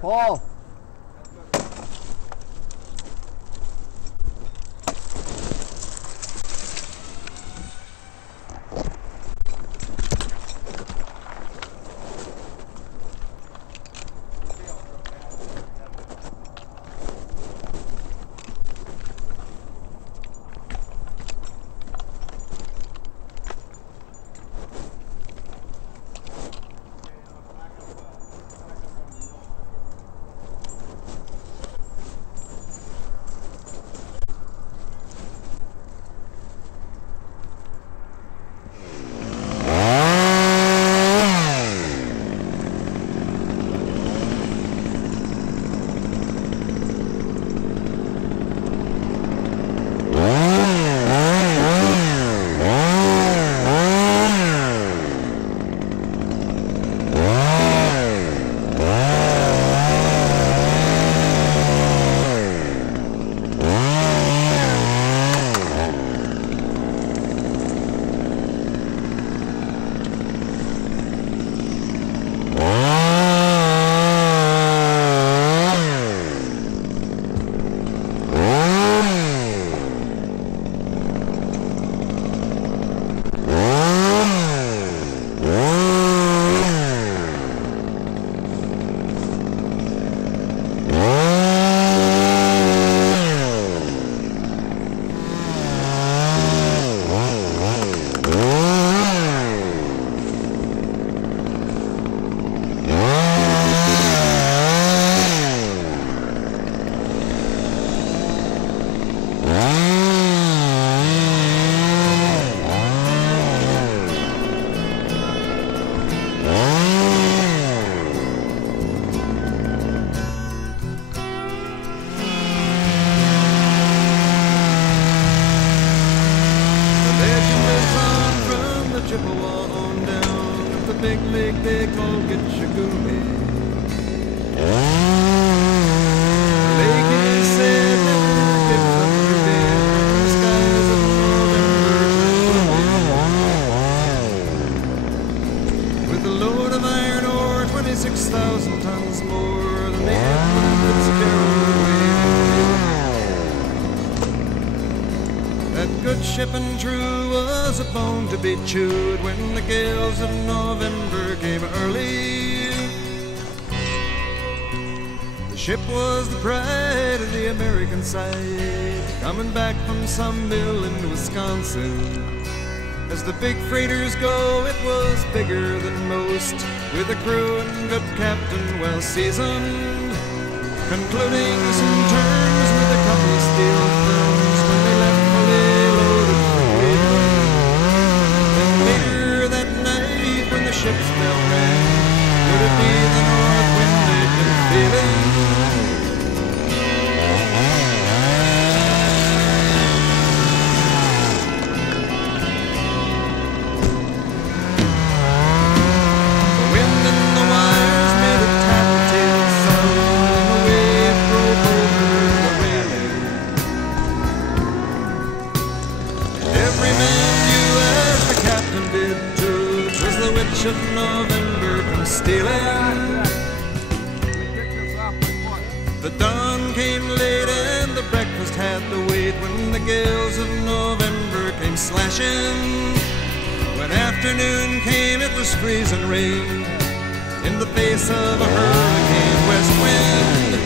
Paul. Chippewa on down at the big lake they call Gitchagumi. The lake is said never gives up her dead when the skies of November turn blue. With a load of iron ore, 26,000 tons more than they had when Fitzgerald away. That good ship and true was a bone to be chewed when the gales of November came early. The ship was the pride of the American side, coming back from some mill in Wisconsin. As the big freighters go, it was bigger than most, with a crew and good captain well seasoned, concluding some terms with a couple of steel firms when they left fully loaded freight. Then later that night when the ship's bell rang, would it be the north wind they'd been feeling? Of November come stealing. The dawn came late and the breakfast had to wait when the gales of November came slashing. When afternoon came, it was freezing rain in the face of a hurricane west wind.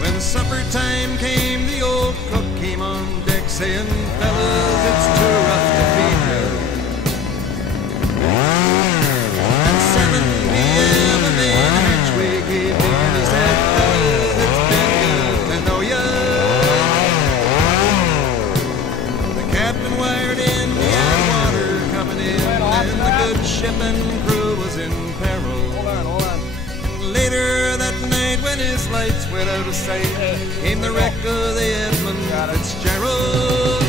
When supper time came, the old cook came on deck saying, "Fellas, it's too rough to feed you." At 7 p.m. a man hatchway gave me and he said, "Fellas, it's been good to know ya." The captain wired in, he had water coming in, and the good ship and crew was in peril. Hold on. Later that night, when his lights went out of sight, came the wreck of the Edmund Fitzgerald.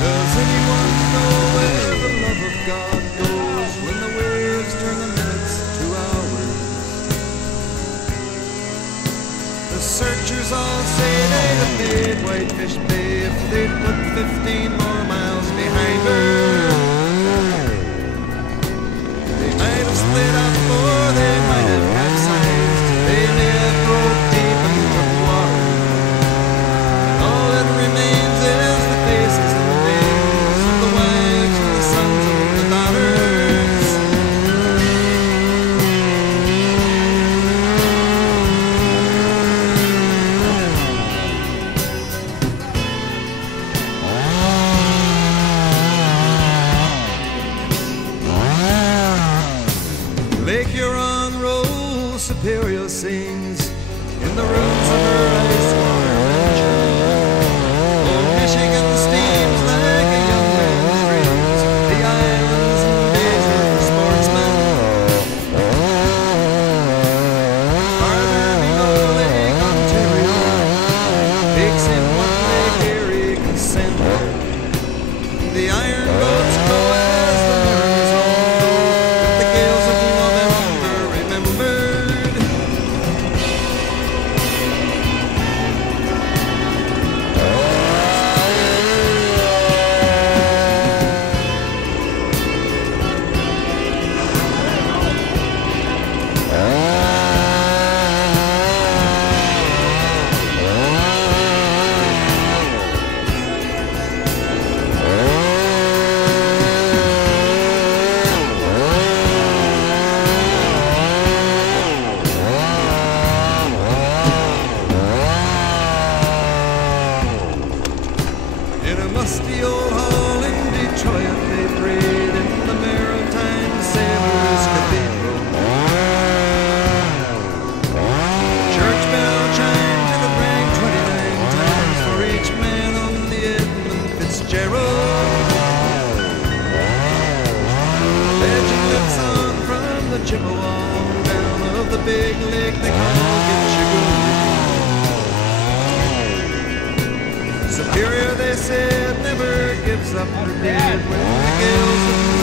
Does anyone know where the love of God goes when the waves turn the minutes to hours? The searchers all say they'd have made Whitefish Bay if they'd put 15 more miles behind her. They might have split up or they might have capsized. They may have broke deep and took water. All that remains is the faces and the names of the wives and the sons and the daughters. Lake Huron rolls, Superior sings in the rooms of her ice water mansion. Old Michigan steams like a young man's dreams. The islands and bays are for sportsmen. Farther below Lake Ontario takes in one Lake Erie can send her. The iron boats go as the mariners all know, with the gales of November remembered. In a musty old hall in Detroit they prayed in the Maritime Sailors' Cathedral. Church bell chimed till it rang 29 times for each man on the Edmund Fitzgerald. Legend lives on from the Chippewa down of the big lake they call Gitchagoo. Superior, they said, never gives up her dead when the gales of